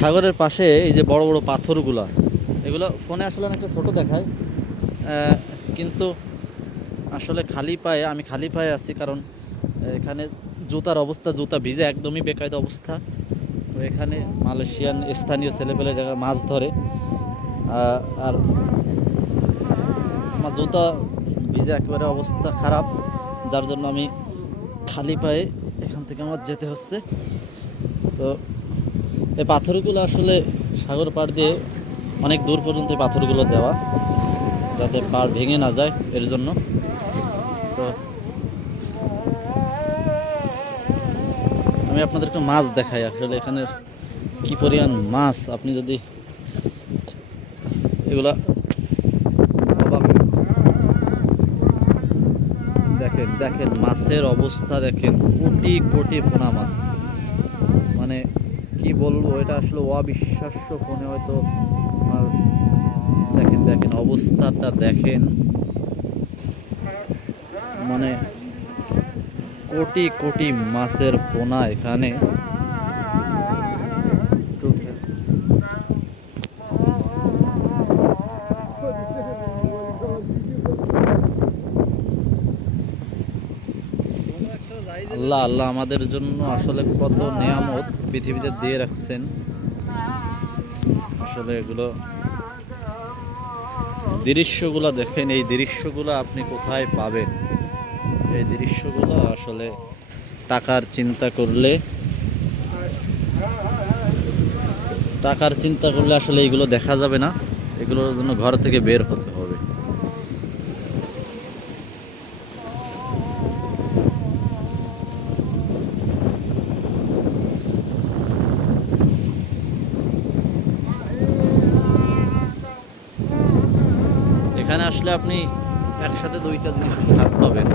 সাগরের পাশে এই যে বড় বড় পাথরগুলা, এগুলো ফোনে আসলে অনেকটা ছোট দেখায়, কিন্তু আসলে আমি খালি পায়ে আছি, কারণ এখানে জুতার অবস্থা, জুতা ভিজে একদমই বেকায়দা অবস্থা। তো এখানে মালয়েশিয়ান স্থানীয় ছেলেপেলে যারা মাছ ধরে, আর আমার জুতা ভিজে একেবারে অবস্থা খারাপ, যার জন্য আমি খালি পায়ে এখান থেকে আমার যেতে হচ্ছে। তো এই পাথরগুলো আসলে সাগর পাড় দিয়ে অনেক দূর পর্যন্ত এই পাথরগুলো দেওয়া, যাতে পাড় ভেঙে না যায় এর জন্য। তো আমি আপনাদেরকে মাছ দেখাই, আসলে এখানে কি পরিমাণ মাছ, আপনি যদি এগুলা অবাক, দেখেন দেখেন মাছের অবস্থা দেখেন, কোটি কোটি পোনা মাছ, মানে কি বলবো, এটা আসলে অবিশ্বাস্য। ফোনে হয়তো আর দেখেন দেখেন অবস্থাটা দেখেন, মানে কোটি কোটি মাছের পোনা এখানে। আল্লাহ আল্লাহ আমাদের জন্য আসলে কত নিয়ামত পৃথিবীতে দিয়ে রাখছেন। আসলে এগুলো দৃশ্যগুলো দেখেন, এই দৃশ্যগুলো আপনি কোথায় পাবেন? এই দৃশ্যগুলো আসলে টাকার চিন্তা করলে আসলে এগুলো দেখা যাবে না, এগুলোর জন্য ঘর থেকে বের হতে হবে। এখানে আসলে আপনি একসাথে দুইটা জিনিস স্বাদ পাবেন।